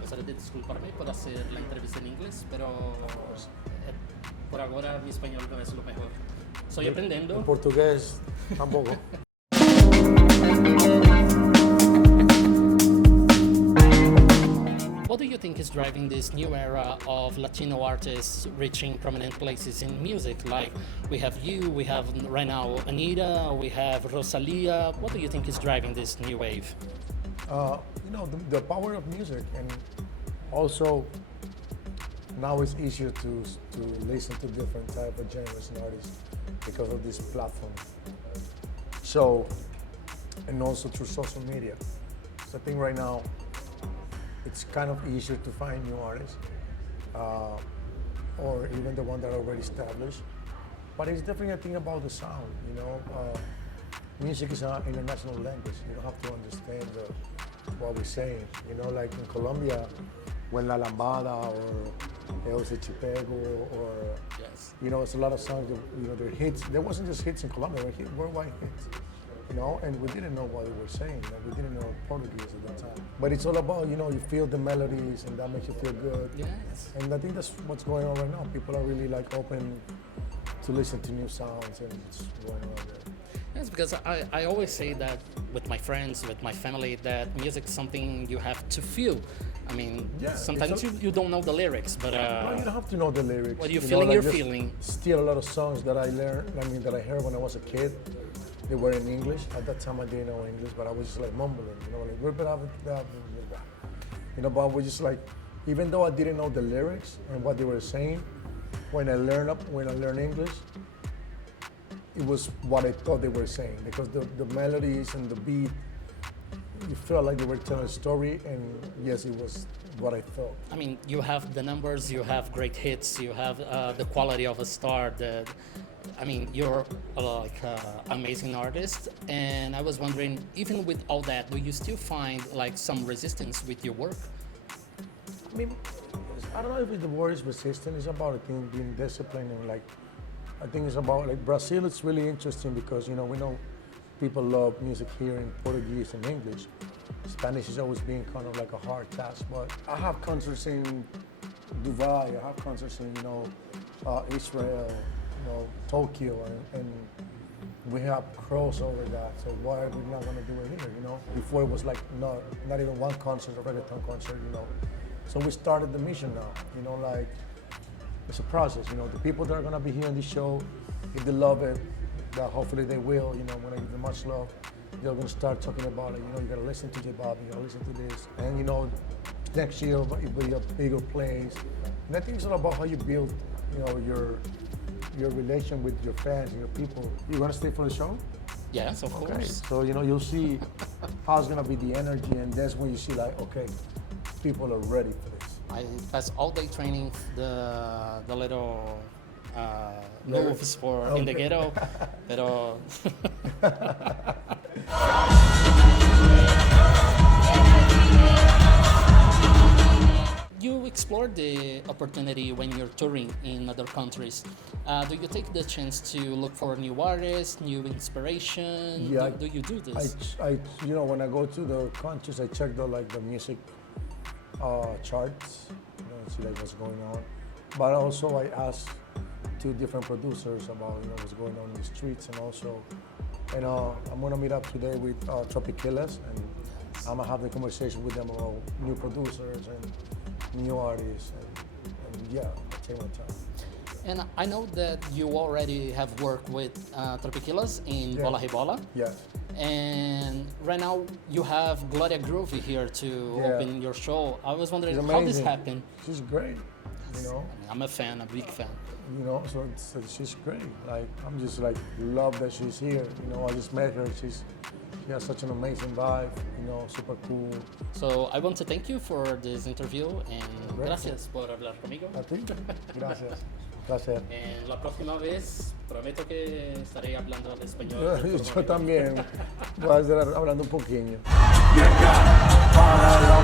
pesar de disculparme por hacer la entrevista en inglés, pero por ahora mi español no es lo mejor. Estoy aprendiendo. En portugués tampoco. What do you think is driving this new era of Latino artists reaching prominent places in music? Like we have you, we have right now Anitta, we have Rosalia. What do you think is driving this new wave? The power of music, and also now it's easier to listen to different type of genres and artists because of this platform. So, and also through social media. So I think right now it's kind of easier to find new artists, or even the one that are already established. But it's definitely a thing about the sound, music is an international language. You don't have to understand what we're saying. Like in Colombia, when La Lambada or El Chipego or Yes. It's a lot of songs that they're hits. There wasn't just hits in Colombia, they were worldwide hits. And we didn't know what they were saying. We didn't know Portuguese at that time. But it's all about, you feel the melodies and that makes you feel good. Yes. And I think that's what's going on right now. People are really like open to listen to new sounds and it's going on there. Yes, because I always say that with my friends, with my family, that music is something you have to feel. I mean, Yeah, sometimes you don't know the lyrics, but No, you don't have to know the lyrics. what you're feeling, you're feeling. Still a lot of songs that I that I heard when I was a kid, they were in English. At that time I didn't know English, but I was just like mumbling, but I was just like, even though I didn't know the lyrics and what they were saying, when I learned English, it was what I thought they were saying, because the melodies and the beat, you felt like they were telling a story, and yes, it was what I thought. I mean, you have the numbers, you have great hits, you have the quality of a star. You're amazing artist, and I was wondering, even with all that, do you still find like some resistance with your work? I mean, I don't know if the word is resistant. It's about, I think, being disciplined and I think it's about Brazil. It's really interesting because we know people love music here in Portuguese and English. Spanish is always been kind of like a hard task. But I have concerts in Dubai. I have concerts in Israel, Tokyo, and we have crossed over that. So why are we not going to do it here? Before it was like not even one concert, a reggaeton concert. So we started the mission now. It's a process. The people that are gonna be here on this show, if they love it, that hopefully they will. When I give them much love, they're gonna start talking about it. You gotta listen to J-Bob, you gotta listen to this, and next year it'll be a bigger place. And I think it's all about how you build, your relation with your fans and your people. You wanna stay for the show? Yes, of course. So you'll see how it's gonna be the energy, and that's when you see okay, people are ready for this. I pass all day training the little moves for in the ghetto, pero you explore the opportunity when you're touring in other countries. Do you take the chance to look for new artists, new inspiration? Yeah, do you do this? When I go to the countries, I check the music charts, see what's going on. But also I ask two different producers about what's going on in the streets, and also, I'm gonna meet up today with Tropiquilas, and I'm gonna have the conversation with them about new producers and new artists, and yeah, take my time. And I know that you already have worked with Tropiquilas in Bola Hey Bola. Yeah. And right now you have Gloria Groovy here to open your show. I was wondering how this happened. She's great, I'm a fan, a big fan. So she's great. I'm just love that she's here. I just met her. She has such an amazing vibe. Super cool. So I want to thank you for this interview and gracias por hablar conmigo. A ti. Gracias. Gracias. La próxima vez prometo que estaré hablando el español. Yo también voy a estar hablando un poquillo. Llega para la